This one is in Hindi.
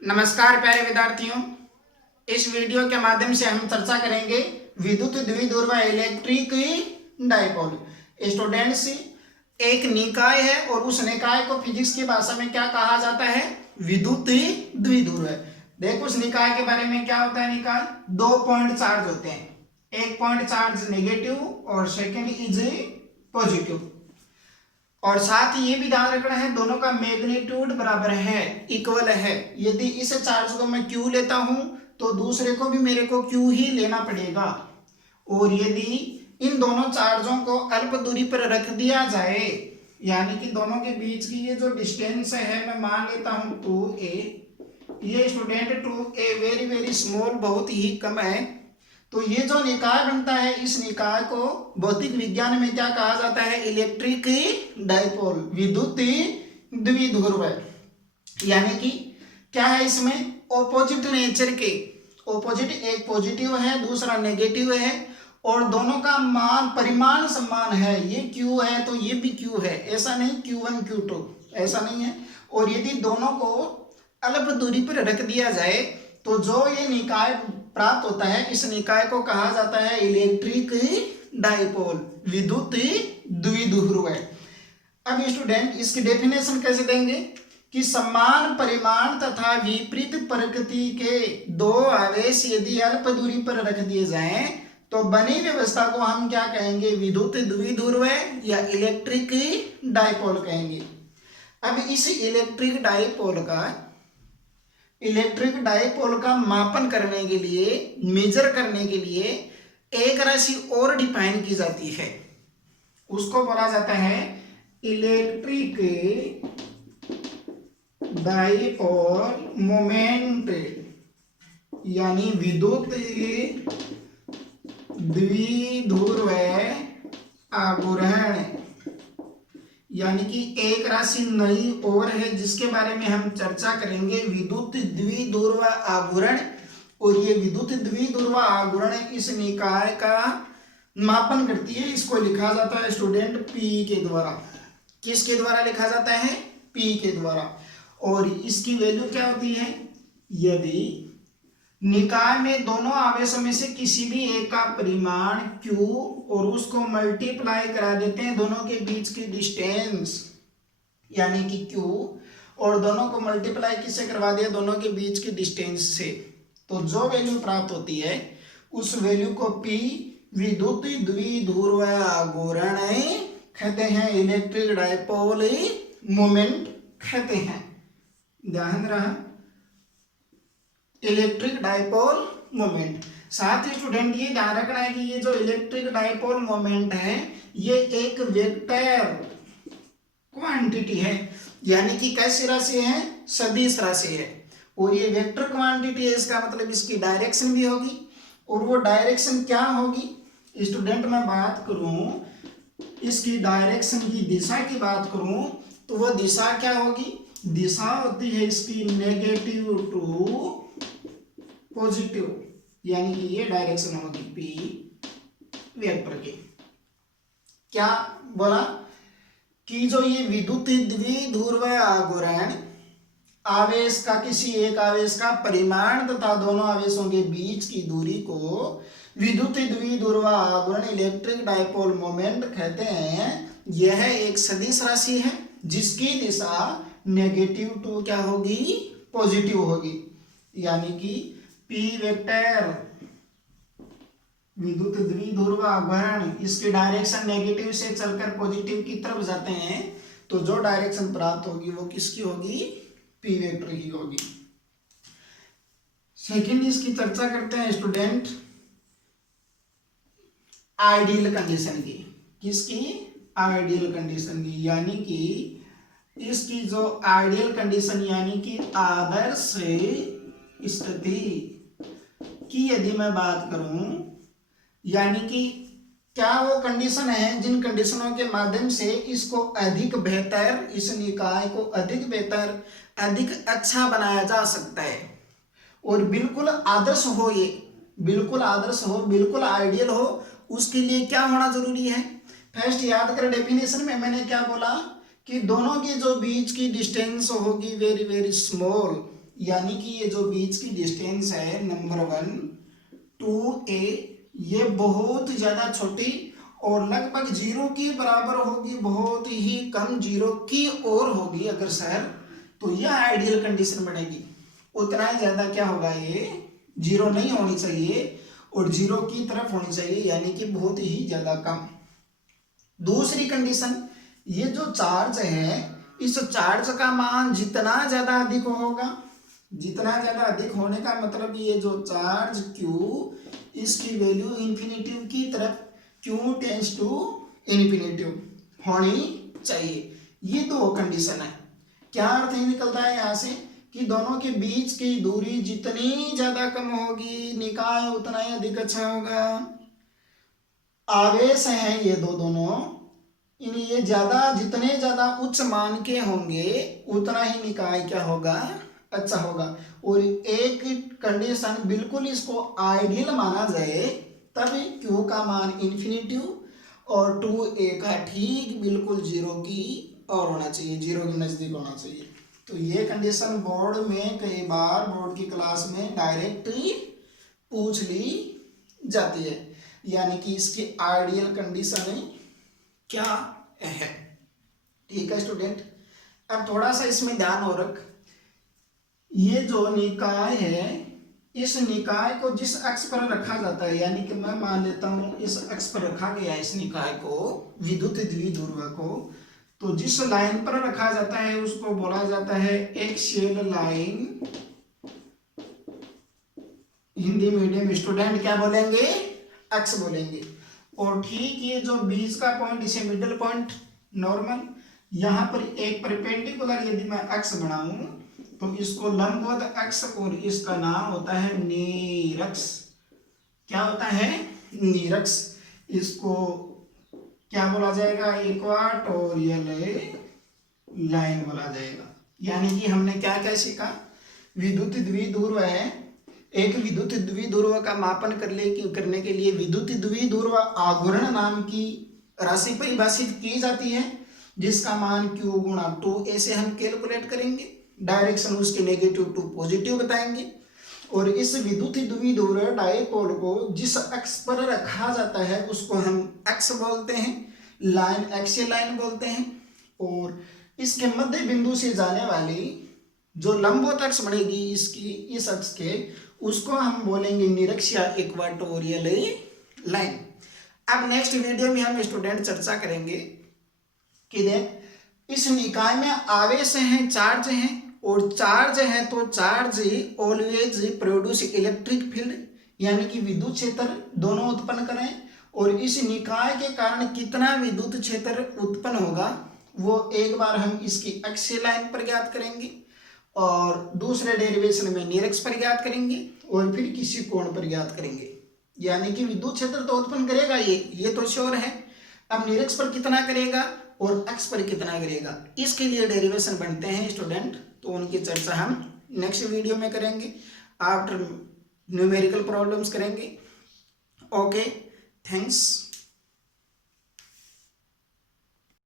नमस्कार प्यारे विद्यार्थियों। इस वीडियो के माध्यम से हम चर्चा करेंगे विद्युत द्विध्रुव व इलेक्ट्रिक डाइपोल। स्टूडेंट्स, एक निकाय है और उस निकाय को फिजिक्स की भाषा में क्या कहा जाता है? विद्युत द्विध्रुव। देखो उस निकाय के बारे में क्या होता है। निकाय दो पॉइंट चार्ज होते हैं, एक पॉइंट चार्ज नेगेटिव और सेकेंड इज पॉजिटिव। और साथ ही ये भी ध्यान रखना है दोनों का मैग्नीट्यूड बराबर है, इक्वल है। यदि इस चार्ज को मैं Q लेता हूं तो दूसरे को भी मेरे को Q ही लेना पड़ेगा। और यदि इन दोनों चार्जों को अल्प दूरी पर रख दिया जाए, यानी कि दोनों के बीच की ये जो डिस्टेंस है मैं मान लेता हूं 2a, ये student 2a very very small, बहुत ही कम है। तो ये जो निकाय बनता है, इस निकाय को भौतिक विज्ञान में क्या कहा जाता है? इलेक्ट्रिक डाइपोल, विद्युत द्विध्रुव। यानी कि क्या है इसमें? ऑपोजिट नेचर के, ऑपोजिट, एक पॉजिटिव है दूसरा नेगेटिव है और दोनों का मान परिमाण समान है। ये Q है तो ये भी Q है, ऐसा नहीं Q1 Q2, ऐसा नहीं है। और यदि दोनों को अल्प दूरी पर रख दिया जाए तो जो ये निकाय प्राप्त होता है, इस निकाय को कहा जाता है इलेक्ट्रिक डाइपोल, विद्युत द्विध्रुव। अब स्टूडेंट इसकी डेफिनेशन कैसे देंगे कि समान परिमाण तथा विपरीत प्रकृति के दो आवेश यदि अल्प दूरी पर रख दिए जाएं तो बनी व्यवस्था को हम क्या कहेंगे? विद्युत द्विध्रुव या इलेक्ट्रिक डाइपोल कहेंगे। अब इस इलेक्ट्रिक डाइपोल का मापन करने के लिए, मेजर करने के लिए एक राशि और डिफाइन की जाती है, उसको बोला जाता है इलेक्ट्रिक डाइपोल मोमेंट, यानी विद्युत द्विध्रुव आघूर्ण। यानी कि एक राशि नई और है जिसके बारे में हम चर्चा करेंगे, विद्युत द्विध्रुव आघूर्ण। और ये विद्युत द्विध्रुव आघूर्ण इस निकाय का मापन करती है। इसको लिखा जाता है स्टूडेंट P के द्वारा। किसके द्वारा लिखा जाता है? P के द्वारा। और इसकी वैल्यू क्या होती है? यदि निकाय में दोनों आवेशों में से किसी भी एक का परिमाण Q और उसको मल्टीप्लाई करा देते हैं दोनों के बीच की डिस्टेंस, यानी कि Q, और दोनों को मल्टीप्लाई किससे करवा दिया? दोनों के बीच की डिस्टेंस से। तो जो वैल्यू प्राप्त होती है उस वैल्यू को P विद्युत द्विध्रुव आघूर्ण कहते हैं, इलेक्ट्रिक डाइपोल मोमेंट कहते हैं। ध्यान रहा, इलेक्ट्रिक डाइपोल मोमेंट। साथ ही स्टूडेंट ये ध्यान रखना है कि ये जो इलेक्ट्रिक डाइपोल मोमेंट है ये एक वेक्टर क्वांटिटी है, यानी कि कैसी राशि है? सदिश राशि है। और ये वेक्टर क्वांटिटी है, इसका मतलब इसकी डायरेक्शन भी होगी। और वो डायरेक्शन क्या होगी स्टूडेंट? मैं बात करूं इसकी डायरेक्शन की दिशा की बात करूं तो वो दिशा क्या होगी? दिशा होती है इसकी नेगेटिव टू पॉजिटिव, यानी कि ये डायरेक्शन होगी P वेक्टर की। क्या बोला कि जो ये विद्युत द्विध्रुव आघूर्ण आवेश का, किसी एक आवेश का परिमाण तथा दोनों आवेशों के बीच की दूरी को विद्युत द्विध्रुव आघूर्ण इलेक्ट्रिक डाइपोल मोमेंट कहते हैं। यह एक सदिश राशि है जिसकी दिशा नेगेटिव टू क्या होगी? पॉजिटिव होगी, यानी कि P वेक्टर विद्युत द्विध्रुव आघूर्ण, इसकी डायरेक्शन नेगेटिव से चलकर पॉजिटिव की तरफ जाते हैं तो जो डायरेक्शन प्राप्त होगी वो किसकी होगी? P वेक्टर की होगी। सेकेंड इसकी चर्चा करते हैं स्टूडेंट आइडियल कंडीशन की। किसकी? आइडियल कंडीशन की, यानी कि इसकी जो आइडियल कंडीशन यानी कि आदर्श स्थिति की यदि मैं बात करूं, यानी कि क्या वो कंडीशन है जिन कंडीशनों के माध्यम से इसको अधिक बेहतर, इस निकाय को अधिक बेहतर, अधिक अच्छा बनाया जा सकता है। और बिल्कुल आदर्श हो, ये बिल्कुल आदर्श हो, बिल्कुल आइडियल हो, उसके लिए क्या होना जरूरी है? फर्स्ट याद कर, डेफिनेशन में मैंने क्या बोला कि दोनों के जो बीच की डिस्टेंस होगी वेरी वेरी स्मॉल, यानी कि ये जो बीच की डिस्टेंस है नंबर 1 2a, ये बहुत ज़्यादा छोटी और लगभग 0 के बराबर होगी, बहुत ही कम 0 की ओर होगी अगर सर, तो यह आइडियल कंडीशन बनेगी। उतना ही ज़्यादा क्या होगा, ये 0 नहीं होनी चाहिए और 0 की तरफ होनी चाहिए, यानी कि बहुत ही ज़्यादा कम। दूसरी कंडीशन, ये जो चार्ज है इस चार्ज का मान जितना ज़्यादा अधिक होगा, जितना ज़्यादा अधिक होने का मतलब ये जो चार्ज Q, इसकी वैल्यू इन्फिनिटिव की तरफ Q टेंस टू इन्फिनिटिव होनी चाहिए। ये दो कंडीशन है। क्या अर्थ ही निकलता है यहाँ से कि दोनों के बीच की दूरी जितनी ज़्यादा कम होगी, निकाय उतना ही अधिक अच्छा होगा। आवेश है ये दोनों, इन ये ज़्यादा, जितने ज़्यादा उच्च मान के होंगे उतना ही निकाय क्या होगा, अच्छा होगा। और एक कंडीशन बिल्कुल इसको आइडियल माना जाए तब Q का मान इन्फिनिटिव और 2a का ठीक बिल्कुल 0 की और होना चाहिए, 0 के नज़दीक होना चाहिए। तो ये कंडीशन बोर्ड में कई बार बोर्ड की क्लास में डायरेक्ट पूछ ली जाती है, यानी कि इसकी आइडियल कंडीशन क्या है। ठीक है स्टूडेंट, अब थोड़ा सा इसमें ध्यान और रख, ये जो निकाय है इस निकाय को जिस अक्ष पर रखा जाता है, यानी कि मैं मान लेता हूं इस अक्ष पर रखा गया है इस निकाय को, विद्युत द्विध्रुव को, तो जिस लाइन पर रखा जाता है उसको बोला जाता है axial line. Hindi medium student क्या बोलेंगे, अक्ष बोलेंगे। और ठीक ये जो बीच का पॉइंट, इसे मिडिल पॉइंट नॉर्मल, यहाँ पर एक परपेंडिकुलर यदि मैं अक्ष बनाऊं तो इसको लंबवत अक्ष, और इसका नाम होता है निरक्ष। क्या होता है, निरक्ष। इसको क्या बोला जाएगा, इक्वाटोरियल लाइन बोला जाएगा। यानी कि हमने क्या क्या सीखा, विद्युत द्विध्रुव है, एक विद्युत द्विध्रुव का मापन करने के लिए विद्युत द्विध्रुव आघूर्ण नाम की राशि परिभाषित की जाती है, जिसका मान Q गुणा 2a से हम कैलकुलेट करेंगे, डायरेक्शन उसके नेगेटिव टू पॉजिटिव बताएंगे। और इस विद्युत द्विध्रुव डायपोल को जिस अक्ष पर रखा जाता है उसको हम अक्ष बोलते हैं, लाइन एक्सियल लाइन बोलते हैं। और इसके मध्य बिंदु से जाने वाली जो लंबवत अक्ष बनेगी इसकी, इस अक्ष के, उसको हम बोलेंगे निरक्ष या इक्वाटोरियल लाइन। अब नेक्स्ट वीडियो में हम स्टूडेंट चर्चा करेंगे कि देख इस निकाय में आवेश हैं, चार्ज हैं, और चार्ज है तो charge always produce electric field, यानी कि विद्युत क्षेत्र दोनों उत्पन्न करें। और इस निकाय के कारण कितना विद्युत क्षेत्र उत्पन्न होगा वो एक बार हम इसकी एक्सियल लाइन पर ज्ञात करेंगे, और दूसरे डेरिवेशन में निरक्ष पर ज्ञात करेंगे, और फिर किसी कोण पर ज्ञात करेंगे। यानी कि विद्युत क्षेत्र तो उत्पन्न करेगा ये तो श्योर है। अब निरक्ष पर कितना करेगा और अक्ष पर कितना करेगा, इसके लिए डेरिवेशन बनते हैं स्टूडेंट, तो उनकी चर्चा हम नेक्स्ट वीडियो में करेंगे। आफ्टर न्यूमेरिकल प्रॉब्लम्स करेंगे। Okay, thanks.